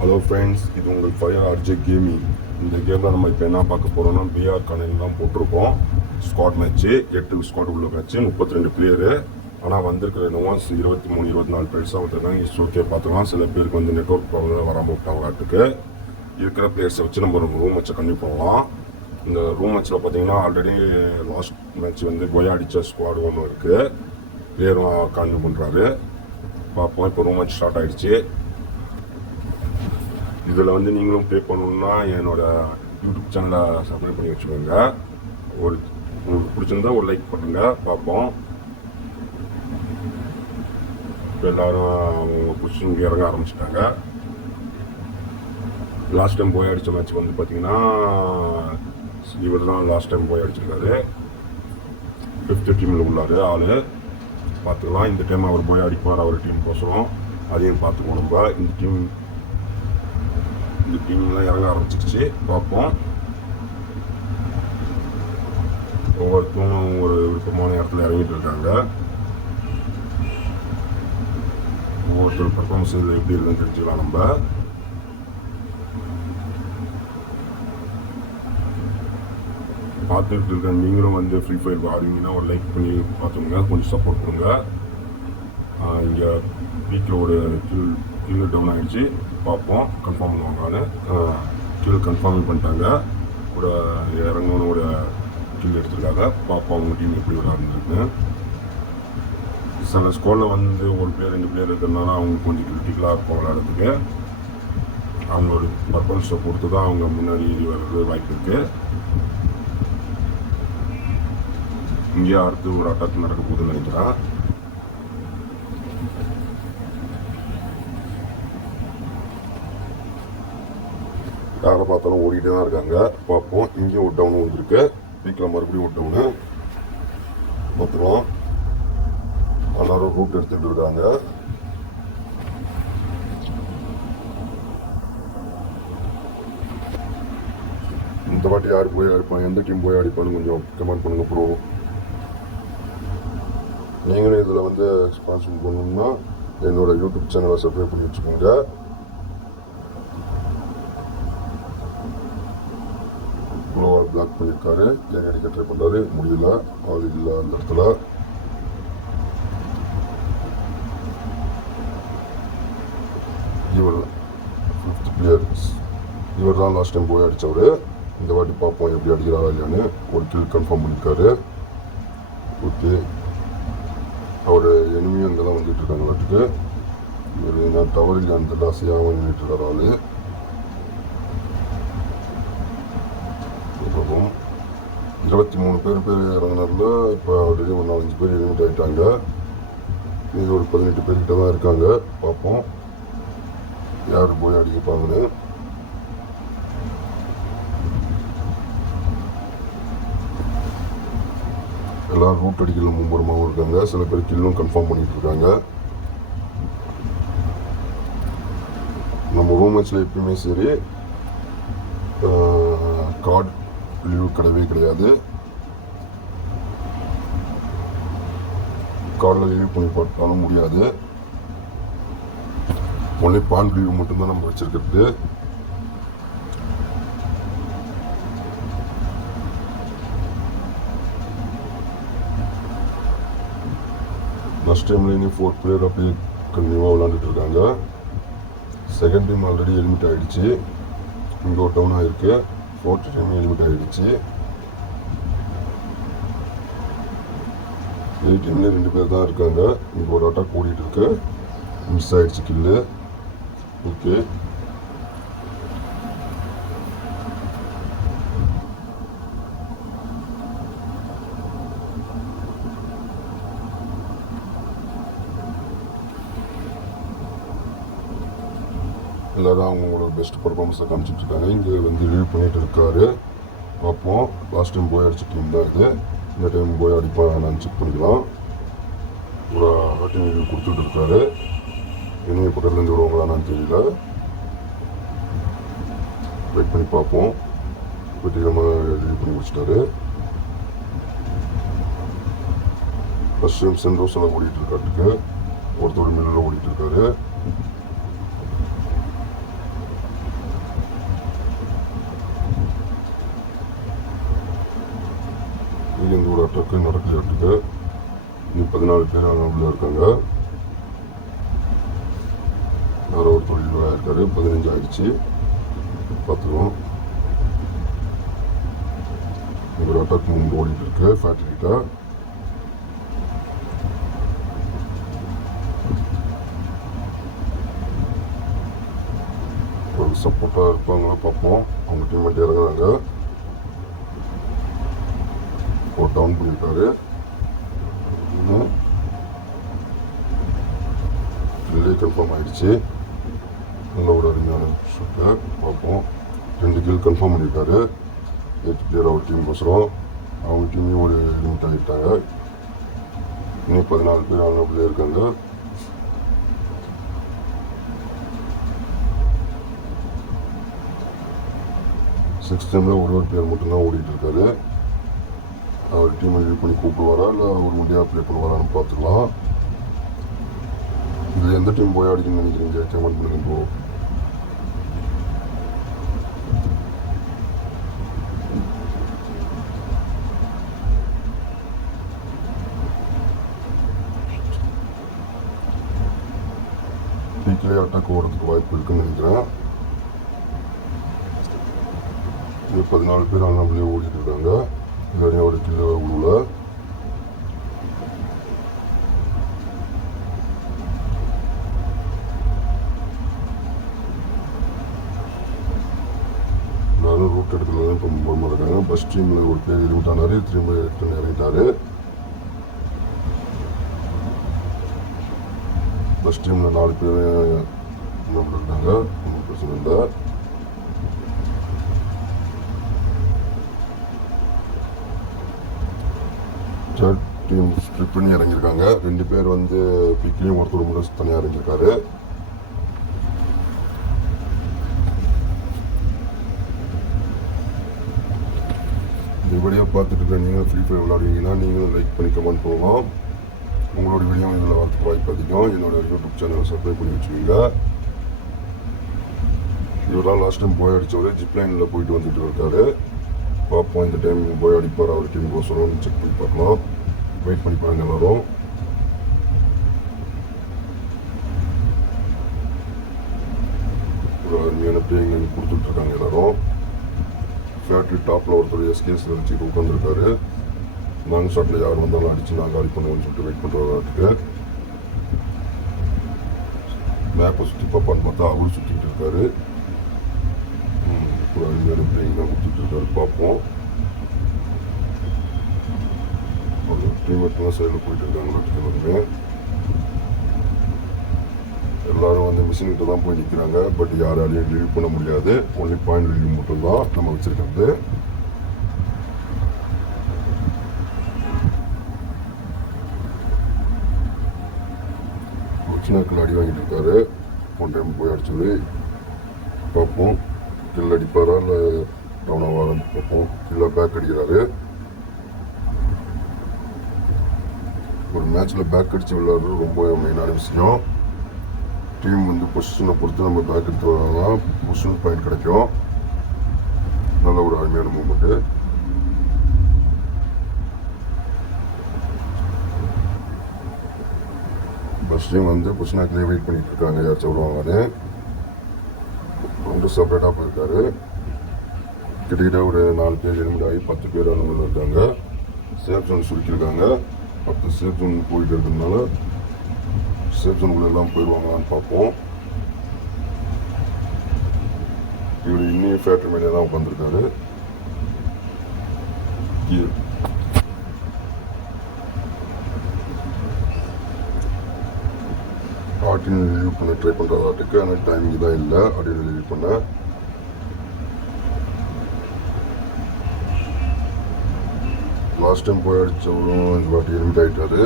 Hello friends, இது உங்கள் fire RJ gaming. இந்த கேமில் நம்ம இப்போ என்ன பார்க்க போகிறோம்னா பிஆர் கனெக்ட் தான் போட்டிருக்கோம். ஸ்குவாட் மேட்ச்சு 8 ஸ்குவாட் உள்ள மேட்ச்சு 32 பிளேயரு. ஆனால் வந்திருக்கிற நோவாஸ் 23 24 பேர்ஸாக வந்துருக்காங்க. இட்ஸ் ஓகே, பார்த்துக்கலாம். சில பேருக்கு வந்து நெட்ஒர்க் ப்ராப்ளம் வராமல் விட்டாங்களாட்டுக்கு. இருக்கிற பிளேயர்ஸை வச்சு நம்ம ஒரு ரூம் மேட்சை கண்டிப்பாக போகலாம். இந்த ரூம் மேட்ச்சில் பார்த்தீங்கன்னா ஆல்ரெடி லாஸ்ட் மேட்ச் வந்து கொயா அடித்த ஸ்குவாட் ஒன்று இருக்குது. பிளேயரும் கண்டினியூ பண்ணுறாரு. பார்ப்போம். இப்போ ரூம் மேட்ச் ஸ்டார்ட் ஆகிடுச்சு. இதில் வந்து நீங்களும் ப்ளே பண்ணணுன்னா என்னோடய யூடியூப் சேனலை சப்ஸ்கிரைப் பண்ணி வச்சுக்கோங்க. உங்களுக்கு பிடிச்சிருந்தா ஒரு லைக் பண்ணுங்கள். பார்ப்போம். இப்போ எல்லோரும் அவங்க பிடிச்சி இங்கே இறங்க ஆரம்பிச்சிட்டாங்க. லாஸ்ட் டைம் போய் அடித்த மேட்ச் வந்து பார்த்திங்கன்னா இவர் தான் லாஸ்ட் டைம் போய் அடிச்சிருக்காரு. 5th டீமில் உள்ளார் ஆள். பார்த்துக்கலாம். இந்த டைம் அவர் போய் அடிப்பார் அவர் டீம் கோசரம். அதையும் பார்த்துக்கணும். நம்ம இந்த டீம்லாம் இறங்க ஆரம்பிச்சிருச்சு. பார்ப்போம். ஒவ்வொருத்தரும் ஒரு விருப்பமான இடத்துல இறங்கிட்டு இருக்காங்க. ஒவ்வொருத்தர் பர்ஃபார்மன்ஸ் இதில் எப்படி இருக்குன்னு தெரிஞ்சுக்கலாம். நம்ம பார்த்துட்டு இருக்க நீங்களும் வந்து ஃப்ரீ ஃபயர் ஆடுவீங்கன்னா ஒரு லைக் பண்ணி பார்த்துக்கோங்க. கொஞ்சம் சப்போர்ட் பண்ணுங்க. இங்கே வீட்டில் ஒரு கீழே டவுன் ஆகிடுச்சு. பார்ப்போம் கன்ஃபார்ம் பண்ணுவாங்கன்னு. கீழே கன்ஃபார்ம் பண்ணிட்டாங்க. கூட இறங்கணும்னு ஒரு கீழே எடுத்துருக்காங்க. பார்ப்போம் அவங்க டீம் எப்படி விளாட்றதுன்னு. சில ஸ்கோரில் வந்து ஒரு பிளேயர் 2 பிளேயர் இருக்கிறதுனால அவங்க கொஞ்சம் கிரிட்டிக்கலாக இருப்போம் விளையாடுறதுக்கு. அவங்களோட பர்ஃபார்மன்ஸை பொறுத்து தான் அவங்க முன்னாடி வர்றது வாய்ப்பு இருக்குது. இங்கேயே அடுத்து ஒரு அட்டாக் நடக்க போகுதுன்னு நினைக்கிறேன். யாரை பார்த்தாலும் ஓடிட்டு தான் இருக்காங்க. பார்ப்போம். இங்கேயும் ஒரு டவுன் வந்துருக்கு. வீக்கில் மறுபடியும் ஒரு டவுனு பார்த்துக்கலாம். எல்லாரும் ரூட் எடுத்துகிட்டு இருக்காங்க. இந்த வாட்டி யார் போய் அடிப்பாங்க, எந்த டீம் போய் அடிப்பான்னு கொஞ்சம் கமெண்ட் பண்ணுங்க ப்ரோ. நீங்களும் இதில் வந்து எக்ஸ்பான்ஷன் பண்ணணும்னா என்னோட யூடியூப் சேனலை சப்ஸ்கிரைப் பண்ணி வச்சுக்கோங்க. பிளாக் பண்ணியிருக்காரு. ஏன் அடிக்க ட்ரை பண்ணுறாரு, முடியல. ஆள் இல்லை அந்த இடத்துல. இவர் 5th பிளேயர். இவர் தான் லாஸ்ட் டைம் போய் அடித்தவர். இந்த வாட்டி பார்ப்போம் எப்படி அடிக்கிறாரா இல்லையான்னு. ஒரு கில் கன்ஃபார்ம் பண்ணியிருக்காரு. ஓகே, அவர் எனிமையும் அங்கே தான் வந்துட்டு இருக்காங்க. வாட்டுக்கு இவர் நான் டவர் இல்லை அந்த லாஸையாக நின்றுட்டு இருக்கார் ஆள். பார்ப்போம். 23 பேர் இறங்கினார்ல. இப்போ ஆல்ரெடி ஒரு 4-5 பேர் எலிமிட் ஆகிட்டாங்க. மீது ஒரு 18 பேர்கிட்ட தான் இருக்காங்க. பார்ப்போம் யார் போய் அடிக்கப்பாங்கன்னு. எல்லோரும் ரூட் அடிக்கல மும்பரமாகவும் இருக்காங்க. சில பேர் கில்லும் கன்ஃபார்ம் பண்ணிட்டு இருக்காங்க. நம்ம ரூம் மேட்ச்சில் எப்பயுமே சரி கார்டு லீவு கிடையாது. கார்டில் லீவ் பண்ணி போட்டாலும் முடியாது. ஒன்லி பால் லீவு மட்டும்தான் நம்ம வச்சுருக்கிறது. ஃபஸ்ட் டைமில் இன்னும் 4 பிளேயர் அப்படியே கண்டினியூவாக விளாண்டுட்டு இருக்காங்க. செகண்ட் டைம் ஆல்ரெடி எலிமிட் ஆகிடுச்சு. இங்கே ஒரு டவுன் ஆகிருக்கு. 4th டைம் எலிமிட் ஆகிடுச்சு. 8 டீம்லேயே 2 பேர் தான் இருக்காங்க. இங்கே ஒரு அட்டாக் ஓடிட்டு இருக்கு. மிஸ் ஆகிடுச்சு கில்லு. ஓகே, எல்லோரும் அவங்களோட பெஸ்ட் பர்ஃபார்மன்ஸை காமிச்சிட்டு இருக்காங்க. இங்கே வந்து லீவ் பண்ணிட்டு இருக்காரு. பார்ப்போம். லாஸ்ட் டைம் போய் அடிச்ச டீம் தான் இது. இந்த டைம் போய் அடிப்பாங்க நான் செக் பண்ணிக்கலாம். ஒரு வாட்டி லீவ் கொடுத்துட்டு இருக்காரு. இனிமே பக்கத்துலேருந்து வருவாங்களான்னு தெரியல. வெயிட் பண்ணி பார்ப்போம். வெற்றிகரமாக லீவ் பண்ணி முடிச்சிட்டாரு. ஃபஸ்ட் டைம் சென்ட்ரோஸில் ஓடிட்டு இருக்காரு. ஒருத்தர் மில்லில் ஓடிட்டு இருக்காரு. 2 இப்போதைக்கு எந்த ஒரு அட்டாக்கு நடக்கலையாட்டுக்கு. இன்னும் 14 பேர் அங்கே இருக்காங்க. வேற ஒரு தொழிலாக இருக்காரு. 15 ஆயிடுச்சு. பார்த்துருவோம். ஒரு அட்டாக் முன்பு ஓடிட்டு இருக்கு ஃபேக்ட்ரிகிட்ட. ஒரு சப்போர்ட்டாக இருப்பாங்களா பார்ப்போம். அவங்க டீம்மேட் இறங்குறாங்க. ஒரு டவுன் பண்ணியிருக்காரு. கில்லே கன்ஃபார்ம் ஆகிடுச்சு. நல்ல ஒரு அருமையான ஷூட்டை பார்ப்போம். 2 கில் கன்ஃபார்ம் பண்ணியிருக்காரு. 8 பிளேயர் அவர் டீமுக்கோசரம். அவங்க டீமையும் ஒரு லிமிட் ஆகிட்டாங்க. இன்னும் 14 பேர் அவங்க பிள்ளைய இருக்காங்க. சிக்ஸ் டைமில் ஒரு பிளேயர் மட்டும்தான் ஓடிட்டு இருக்காரு. அவர் டீமை லீவ் பண்ணி கூப்பிடுவாரா இல்லை அவர் முடியாக ப்ளே பண்ணுவாரான்னு பார்த்துக்கலாம். இதில் எந்த டீம் போய் அடிக்கணும்னு நினைக்கிறீங்க? கமெண்ட் பண்ணுங்க ப்ரோ. பீக்கிலே அட்டாக் ஓடுறதுக்கு வாய்ப்பு இருக்குன்னு நினைக்கிறேன். இது 14 பேர் அண்ணாமலே ஓடிட்டு இருக்காங்க. எல்லாரையும் ஒரு கிலோ உள்ள எல்லாரும் ரூட் எடுக்கிறது இப்போ ரொம்ப இருக்காங்க. பஸ் டீமில் ஒரு பேர் இருந்துட்டாரு. திரும்ப ரிட்டர்ன் இறங்கிட்டாரு. பஸ் டீமில் 4 பேர் என்ன பண்ணிருக்காங்க. ஒன்றும் பிரச்சனை இல்லை. தேர்ட் டீம் ஸ்ப்ளிட் பண்ணி இறங்கியிருக்காங்க. 2 பேர் வந்து பிக்லேயும் ஒருத்தர் மட்டும் தனியாக இறங்கியிருக்காரு. இந்த வீடியோ பார்த்துட்டு இருக்க நீங்கள் ஃப்ரீ ஃபயர் விளையாடுவீங்கன்னா நீங்களும் லைக் பண்ணி கமெண்ட் போகலாம். உங்களோட வீடியோ இதில் வரதுக்கு வாய்ப்பு அதிகம். என்னோட யூடியூப் சேனலை சப்ஸ்கிரைப் பண்ணி வச்சுக்கோங்க. இவரால் லாஸ்ட் டைம் போய் அடித்தவர் ஜிப்லைனில் போயிட்டு வந்துட்டு இருக்காரு. பார்ப்போம் இந்த டைம் போய் அடிப்பார். அவர் டீம் கோசரம் செக் பண்ணி பார்க்கலாம். வெயிட் பண்ணி பாருங்க எல்லாரும். ஒரு அருமையான பிளேயிங் கொடுத்துட்ருக்காங்க எல்லாரும். ஃபேக்ட்ரி டாப்பில் ஒருத்தர் எஸ்கேஸ் வச்சுட்டு உட்காந்துருக்காரு. நாங்கள் ஷாட்டில் யார் வந்தாலும் அடித்து நான் காலி பண்ணுவோன்னு சொல்லிட்டு வெயிட் பண்ணுறவருக்கு மேப்பை சுற்றி பார்ப்பான்னு பார்த்தா அவரு சுற்றிக்கிட்டு இருக்காரு. ஒரு அருமையான பிளேயிங் தான் கொடுத்துட்டு இருக்காரு. பார்ப்போம். டீம்மேட்லாம் சைடில் போயிட்டு இருக்காங்க. எல்லாரும் வந்து மிஷின்கிட்ட தான் போய் நிற்கிறாங்க. பட் யாராலையும் லீவ் பண்ண முடியாது. ஒன்லி பாயிண்ட் லீவ் மட்டும்தான் நம்ம வச்சுருக்கிறது. சின்னக்கில் அடி வாங்கிட்டு இருக்காரு. ஒன் டைம் போய் அடிச்சது பார்ப்போம். கில் அடிப்பாரா இல்லை டவுனாக வரான்னு பார்ப்போம். கில்லாக பேக் அடிக்கிறாரு. ஒரு மேட்ச்சில் பேக் அடித்து விளையாடுறது ரொம்ப மெயினான விஷயம். டீம் வந்து பொசிஷனை பொறுத்து நம்ம பேக் எடுத்து வரலாம். பொசிஷன் பாயிண்ட் கிடைக்கும். நல்ல ஒரு அருமையான மூமெண்ட்டு. பஸ் டீம் வந்து பொசிஷனாக்கிலே வெயிட் பண்ணிட்டு இருக்காங்க. யாராச்சும் வருவாங்கன்னு. ரொம்ப செப்பரேட்டாக போயிருக்காரு. கிட்டத்தட்ட ஒரு 4 பேர் எலிமிட் ஆகி 10 பேர் அந்த மாதிரி இருக்காங்க. சேஃப் ஜோன் சுருக்கியிருக்காங்க. 10 சேஃப் ஜோன் போயிட்டு இருக்கிறதுனால சேஃப் ஜோனுக்குள்ள எல்லாம் போயிடுவாங்களான்னு பார்ப்போம். இவர் இன்னும் ஃபேக்ட்ரி மேலே தான் உட்காந்துருக்காரு. ஆர்டின் ரிலீவ் பண்ண ட்ரை பண்ணுறதாட்டுக்கு. ஆனால் டைமிங் தான் இல்லை அப்படின்னு ரிலீவ் பண்ண. லாஸ்ட் டைம் போய் அடித்தவரும் இந்த வாட்டி எலிமிட் ஆகிட்டாரு.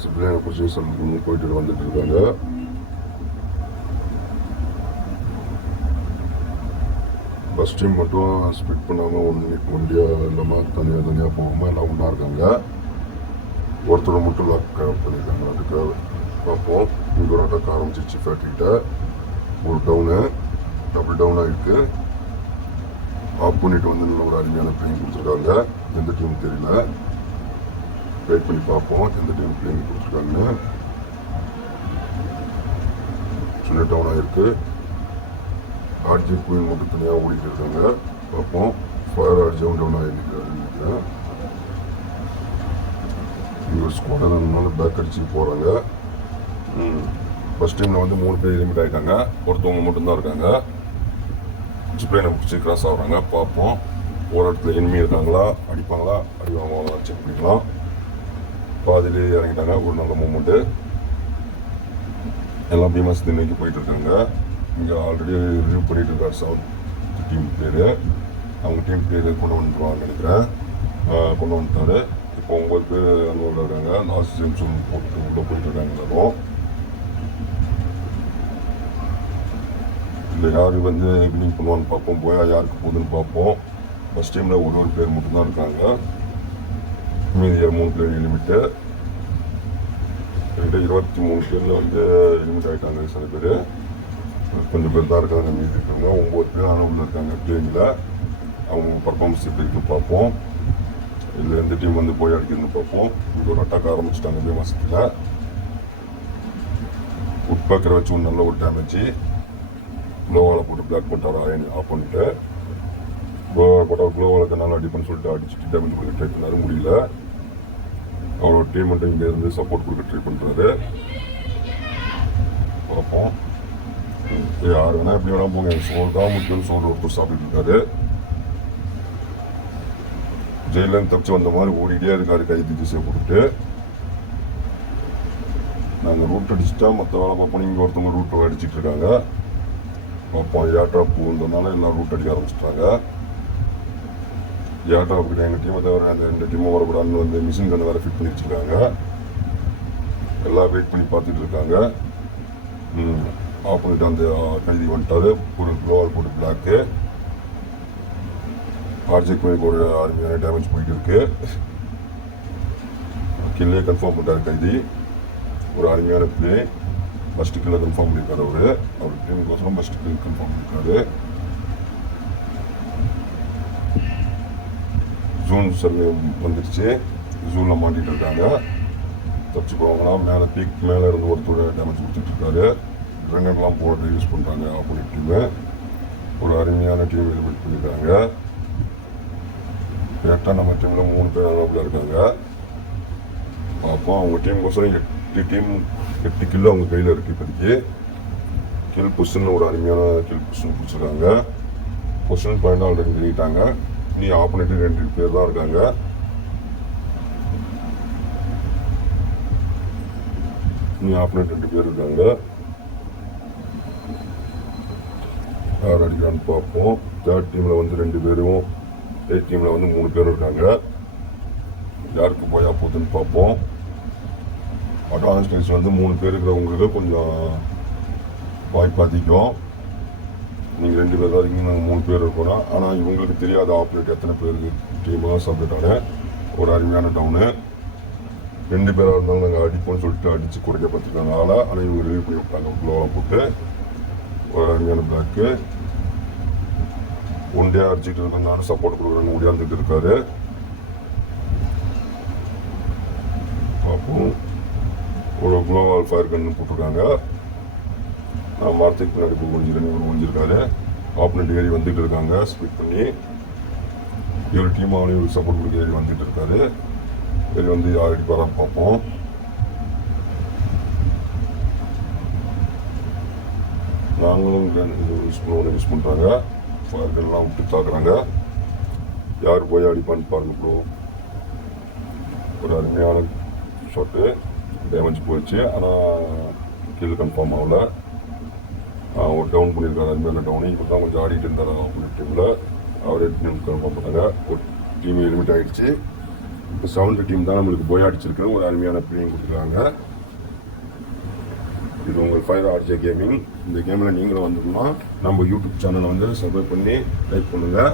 சிப்ளைனை பொசிஷன் போயிட்டு வந்துட்டு இருக்காங்க. பஸ் டீம் மட்டும் ஸ்பிட் பண்ணாமல் ஒன்றியாக இல்லாமல் தனியாக போகாமல் எல்லாம் ஒன்றா இருக்காங்க. ஒருத்தரை மட்டும் லாக் பண்ணியிருக்காங்க. அதுக்கு பார்ப்போம். இங்கே ஒரு அட்டாக் ஆரம்பிச்சிச்சு ஃபேக்ட்ரிகிட்ட. ஒரு டவுனு டபுள் டவுன் ஆகிருக்கு. ஆஃப் பண்ணிட்டு வந்து நல்ல ஒரு அருமையான பிளேயிங் கொடுத்துருக்காங்க. எந்த டீம் தெரியல, வெயிட் பண்ணி பார்ப்போம் எந்த டீம் பிளேயிங் கொடுத்துருக்காங்கன்னு. சின்ன டவுன் ஆகிருக்கு. ஆர்ஜி குயின் மட்டும் தனியாக ஓடிட்டு இருக்காங்க. பார்ப்போம். ஃபயர் ஆர்ஜியும் டவுன் ஆகிருக்கிறாருன்னு நினைக்கிறேன். இங்கே ஒரு ஸ்குவாட் அதனால பேக் அடிச்சு போகிறாங்க. ஃபஸ்ட் டைமில் வந்து 3 பேர் எலிமிட் ஆகிட்டாங்க. ஒருத்தவங்க மட்டும்தான் இருக்காங்க. ஜிப்லைனை பிடிச்சி கிராஸ் ஆகுறாங்க. பார்ப்போம் ஒரு இடத்துல எனிமி இருக்காங்களா, அடிப்பாங்களா, அடி வாங்குவாங்களா செக் பண்ணிக்கலாம். பாதிலே இறங்கிட்டாங்க. ஒரு நல்ல மூமெண்ட்டு. எல்லாம் பீமாஸ் நோக்கி போயிட்டு இருக்காங்க. இங்கே ஆல்ரெடி ரிவ்யூ பண்ணிட்டு இருக்காரு சவுத் டீம் பிளேயரு. அவங்க டீம் பிளேயரு கொண்டு வந்துருவாங்கன்னு நினைக்கிறேன். கொண்டு வந்துட்டாரு. இப்போ 9 பேர் அங்கே உள்ள இருக்காங்க. லாஸ்ட் ஜேம்ஸ் போட்டு உள்ளே போயிட்டு இருக்காங்க எல்லாரும். இல்லை யார் வந்து வினிங் பண்ணுவான்னு பார்ப்போம். போயா யாருக்கு போகுதுன்னு பார்ப்போம். ஃபஸ்ட் டைமில் ஒரு பேர் மட்டும்தான் இருக்காங்க. மீதி 3 பேர் எலிமிட்டு. 23 பேரில் வந்து எலிமிட் ஆகிட்டாங்க. சில பேர் கொஞ்சம் பேர் தான் இருக்காங்க. மீதி இருக்காங்க 9 பேர் ஆனால் உள்ள இருக்காங்க பிளேயிங்கில். அவங்க பர்ஃபார்மன்ஸ் எப்படி இருக்குன்னு பார்ப்போம். இல்லை எந்த டீம் வந்து போய் அடிக்கிறதுன்னு பார்ப்போம். இங்கே ஒரு அட்டாக் ஆரம்பிச்சிட்டாங்க மே மாதத்தில். உட்பாக்கரை வச்சு ஒரு நல்ல ஒரு டேமேஜ். க்ளோவால் போட்டு பிளாக் பண்ணிட்டார் அயன் ஆஃப் பண்ணிட்டு. க்ளோவால் போட்டால் க்ளோவாலுக்கு நல்லா அடிப்பேன்னு சொல்லிட்டு அடிச்சுட்டு டேமேஜ் கொடுக்க ட்ரை பண்ணாரு. முடியல. அவரோட டீம் மட்டும் இங்கே இருந்து சப்போர்ட் கொடுக்க ட்ரை பண்ணுறாரு. பார்ப்போம். யார் வேணா எப்படி வேணா போங்க. சோறு தான் முக்கியம். சோறு ஒருத்தர் சாப்பிட்டு இருக்காரு. ஜெயிலேருந்து தப்பிச்சு வந்த மாதிரி ஓடிட்டே இருக்காரு கைது திசையை போட்டுட்டு. நாங்கள் ரூட் அடிச்சுட்டா மற்ற வேலை பார்ப்போம். இங்கே ஒருத்தவங்க ரூட்டை அடிச்சுட்டு இருக்காங்க. பார்ப்போம். ஏர்ட்ராப் போகிறதுனால எல்லாம் ரூட் அடிக்க ஆரம்பிச்சிட்டாங்க. ஏர்ட்ராப் கிட்ட எங்கள் டீமை தவிர அந்த 2 டீமும் வரக்கூடாதுன்னு வந்து மிஷின் கன்று வேறு ஃபிட் பண்ணி வச்சுருக்காங்க. எல்லாம் வெயிட் பண்ணி பார்த்துட்டு இருக்காங்க. ஆஃப் பண்ணிட்டு அந்த கைதி வந்துட்டாரு. ஒரு க்ளோவால் போட்டு பிளாக்கு. ஆர்ஜி குயினுக்கு ஒரு அருமையான டேமேஜ் போயிட்டு இருக்கு. கில்லே கன்ஃபார்ம் பண்ணிட்டார் கைதி. ஒரு அருமையான பிளே. ஃபஸ்ட்டு கில்லை கன்ஃபார்ம் பண்ணியிருக்காரு. அவர் டீமுக்கோசரம் ஃபஸ்ட்டு கில் கன்ஃபார்ம் பண்ணியிருக்காரு. ஜூன் சர்வே வந்துடுச்சு. ஜூனில் மாட்டிகிட்டு இருக்காங்க. தப்பிச்சு போவாங்கன்னா மேலே பீக் மேலே இருந்து ஒருத்தர் டேமேஜ் கொடுத்துட்டு இருக்காரு. கிரனேட்லாம் போட்டு யூஸ் பண்ணுறாங்க ஆப்போனன்ட் டீமு. ஒரு அருமையான டீம் எலிமினேட் பண்ணியிருக்காங்க. கரெக்டாக நம்ம டீமில் 3 பேர் அவைலபிளாக இருக்காங்க. அப்போ அவங்க டீமுக்கோசரம் 8 கிலோ அவங்க கையில் இருக்குது. இப்போதைக்கு கில் பொசிஷன் ஒரு அருமையான கில் பொசிஷன் பிடிச்சிருக்காங்க. பொசிஷன் பாயிண்ட் ஆல்ரெடி நிறுத்திட்டாங்க. நீ ஆப்போனன்ட் 2 பேர் தான் இருக்காங்க. நீ ஆப்போனன்ட் 2 பேர் இருக்காங்க. யார் அடிக்கிறான்னு பார்ப்போம். தேர்ட் டீமில் வந்து 2 பேரும், 8 டீமில் வந்து 3 பேரும் இருக்காங்க. யாருக்கு போயா போகுதுன்னு பார்ப்போம். அட்வான்ஸ் ஸ்டேஜ் வந்து 3 பேர் இருக்கிறவங்களுக்கு கொஞ்சம் வாய்ப்பு அதிகம். நீங்கள் 2 பேர் தான் இருக்கீங்க, நாங்கள் 3 பேர் இருக்கோம். ஆனால் இவங்களுக்கு தெரியாத ஆப்ரேட் எத்தனை பேருக்கு டீமாக சப்ரேட்டான ஒரு அருமையான டவுனு. 2 பேராக இருந்தாலும் நாங்கள் அடிப்போம்னு சொல்லிட்டு அடித்து குறைக்க பார்த்துருக்கனால, ஆனால் இவங்க ரிவ்யூ பண்ணி விட்டாங்க. க்ளோவாக போட்டு ஒரு அருமையான பிளாக்கு. ஒன்டே அடிச்சுட்டு இருந்தாலும் சப்போர்ட் கொடுக்குறேன்னு ஓடியாந்துட்டு இருக்காரு. பார்ப்போம். ஒரு க்ளோவால் ஃபயர் கன்னு போட்டிருக்காங்க. மரத்துக்கு பின்னாடி ஒழிஞ்சிருக்காரு. ஆப்போனண்ட் ஏறி வந்துட்டு இருக்காங்க ஸ்பிட் பண்ணி. இவர் டீம் அவனையும் சப்போர்ட் கொடுக்க ஏறி வந்துட்டு இருக்காரு. ஏறி வந்து ஆல்ரெடி வர பார்ப்போம். நாங்களும் யூஸ் பண்ணுறாங்க. ஃபயர் கன்லாம் விட்டு தாக்குறாங்க. யார் போய் அடிப்பான்னு பாருங்க ப்ரோ. ஒரு அருமையான ஷாட்டு. டேமேஜ் போயிடுச்சு. ஆனால் கீழே கன்ஃபார்ம் ஆகல. ஒரு டவுன் பண்ணியிருக்காரு. அருமையான டவுனு. இப்போ தான் கொஞ்சம் ஆடிட்டு இருந்தார் ஆப்போனன்ட் டீமில். அவர் கன்ஃபார்ம் பண்ணாங்க. ஒரு டீம் எலிமிட் ஆகிடுச்சு. இப்போ 7 டீம் தான் நம்மளுக்கு போய் அடிச்சிருக்கு. ஒரு அருமையான பிளேயிங் கொடுத்துருக்காங்க. இது உங்கள் ஃபயர் ஆர்ஜே கேமிங். இந்த கேமில் நீங்களும் வந்துடணும். நம்ம யூடியூப் சேனலை வந்து சப்ஸ்கிரைப் பண்ணி லைக் பண்ணுங்கள்.